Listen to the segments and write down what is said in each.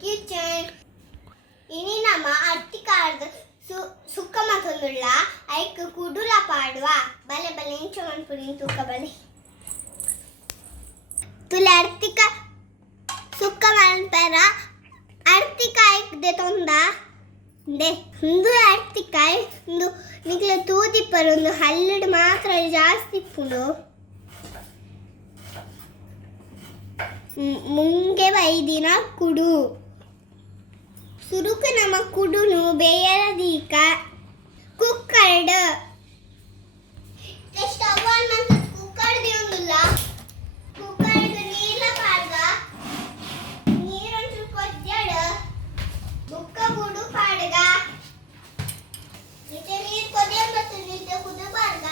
kitchen. Ini nama artikel suka matulula aik kudula padwa bale bale inchuman purin tuka bale tula artikel suka manpera artikel aik detonda de hindu artikel hindu nikla tudi parundu hallid matra jaasti puno ಮುಂಗೆ ವೈದಿನ ಕುಡು ಸುರುಕು ನಮ್ಮ ಕುಡುನು ಬೇಯರದೀಕ ಕುಕ್ಕರ್ಡ್ stove on ಮಾಡ್ತ ಕುಕ್ಕರ್ಡ್ ದಿಯೊಂದುಲ್ಲ ಕುಕ್ಕರ್ಡ್ ನೀರ್ಲ ಪಾಡ್ಗ ನೀರೊಂಚು ಕೊಜ್ಜಡ ಬುಕ್ಕ ಕುಡು ಪಾಡ್ಗ ಇತ್ತೆ ನೀರ್ ಕೊದಿಯಂ ಬತ್ತು ನಿತ್ತೆ ಕುದು ಪಾಡ್ಗ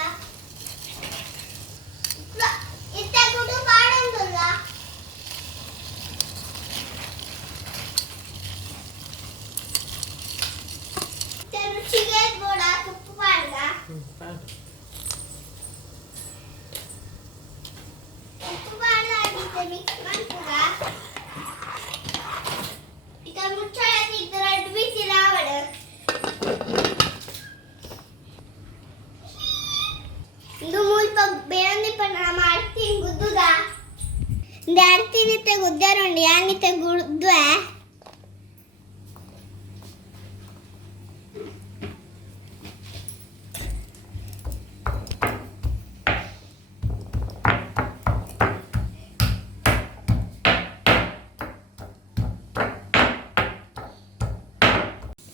ಇತ್ತೆ ಕುಡು ಪಾಡಂದುಲ್ಲ ರುಚಿಗೆ ಬೋಡ ತುಪ್ಪ ಪಾಡ್ಗ ತುಪ್ಪ ಪಾಡ್ಲಾಗಿತ್ತೆ ಮಿಕ್ಸ್ ಮಾಡ್ತಗ ಇತ ಮುಚ್ಚಳಕ್ಕಿದ್ದ ರಡ್ಡು ಬಿಸಿ ರಾವಡ ಇದು ಮುಲ್ಪ ಬೇರಂದಿ ಪಣ ಮಾಡ್ತೀನಿ ಗುದ್ದುಗ ಇಂದ ಅರ್ತಿನಿತ್ತೆ ಗುದ್ದಾರುಂಡಿ ಯಾನಿತ್ತೆ ಗುದ್ವೆ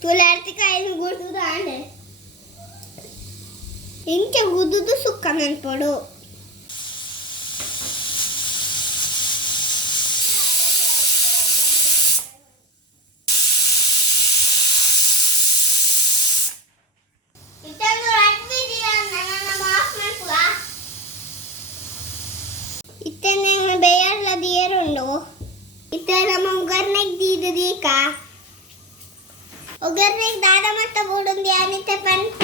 ತುಲಾರ್ತಿಕಾಯಿನ ಗುಡ್ದುದು ಆಂಡೆ ಇಂಕೆ ಗುದ್ದುದು ಸುಕ್ಕ ನೆನ್ಪಡು ಇತ್ತನೆ ಬೇಯರ್ಲ ದಿಯರುಂಡು ಇತ್ತೆ ನಮ್ಮ ಉಗರ್ನೆಗ್ ದೀದ ದೀಕ ಒಗ್ಗರ್ನೆಗೆ ದಾದ ಮಟ್ಟ ಬೂಡುಂದು ಯಾನಿತ್ತೆ ಪಂಟ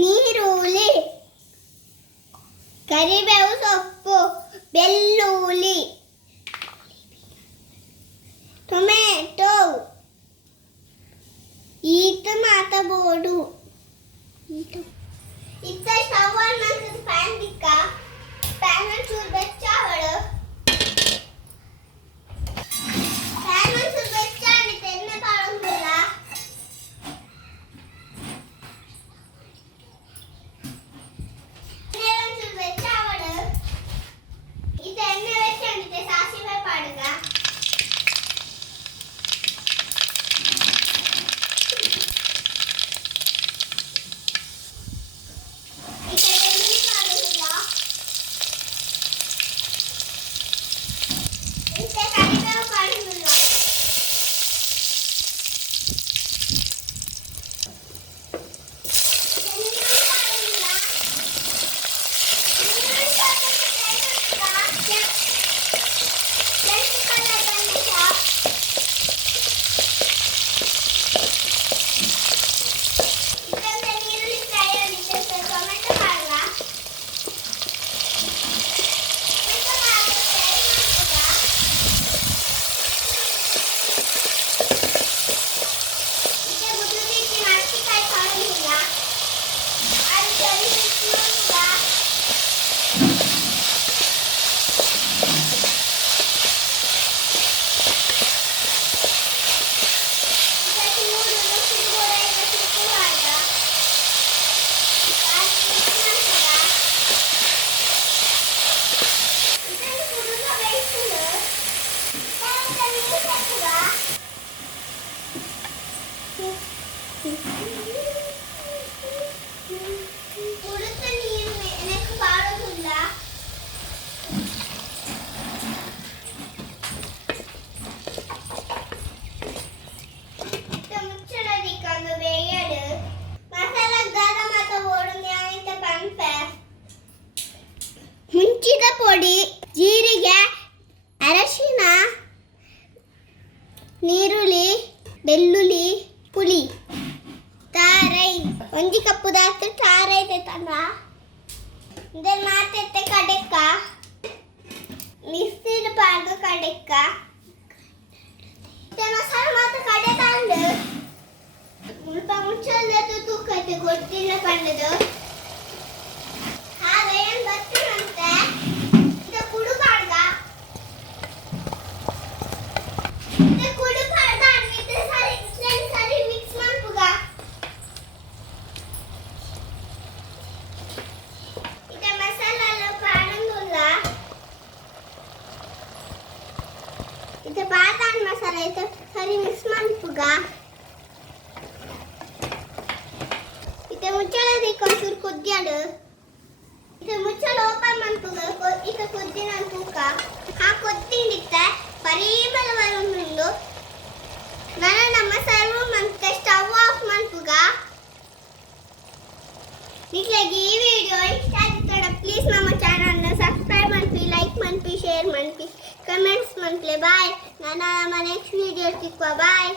ನೀರುಳ್ಳಿ ಕರಿಬೇವು ಸೊಪ್ಪು ಬೆಳ್ಳುಳ್ಳಿ ಟೊಮೆಟೊ ಈತ ಮಾತಬೋಡು ಇತ್ತ ಸ್ಟವ್ ಆನ್ ಮಾಡ್ಕೊಂಡು ಪ್ಯಾನ್ ದಿಕ್ಕ ಪ್ಯಾನ್ ಚೂರು ಬೆಚ್ಚಾವಳು ಮುಂಚಿದ ಪೊಡಿ ಜೀರಿಗೆ ಅರಶಿನ ನೀರುಳ್ಳಿ ಬೆಳ್ಳುಳ್ಳಿ ಪುಳಿ ತಾರೈ ಒಂಜಿ ಕಪ್ಪು ದಾತು ತಾರೈ ತೆತ್ತಂಡ ಇದನ್ನ ಮಾತೆತ್ತೆ ಕಡೆಕ್ಕ ಮಿಕ್ಸಿಡ್ ಪಾಗ ಕಡೆಕ್ಕ ಆಯ್ತು ಸರಿ ಮಿಕ್ಸ್ ಮಾಡ್ಪುಗ ಇದು ಮುಚ್ಚಳ ಒಂಚೂರು ಕುದ್ಯಾಡು ಇದು ಮುಚ್ಚಳ ಓಪನ್ ಮಾಡ್ಪುಗ ಈಗ ಕುದ್ದಿನ ತೂಕ ಆ ಕೊತ್ತಿಂಡಿತ್ತ ಪರಿಮಳ ಬರುಂಡು ನಾನು ನಮ್ಮ ಸರ್ವ್ ಮತ್ತೆ ಸ್ಟವ್ ಆಫ್ ಮಾಡ್ಪುಗ ನಿಕ್ಲೆಗೆ ಈ ವಿಡಿಯೋ ಇಷ್ಟ ಆಯ್ತು ಪ್ಲೀಸ್ ನಮ್ಮ ಚಾನಲ್ನ ಸಬ್ಸ್ಕ್ರೈಬ್ ಮಾಡ್ಪಿ ಲೈಕ್ ಮಾಡ್ಪಿ ಶೇರ್ ಮಾಡ್ಪಿ ಕಮೆಂಟ್ಸ್ ಮಾಡ್ಲಿ ಬಾಯ್ ನಾನು ನಮ್ಮ ನೆಕ್ಸ್ಟ್ ವಿಡಿಯೋ ಸಿಕ್ಕುವ ಬಾಯ್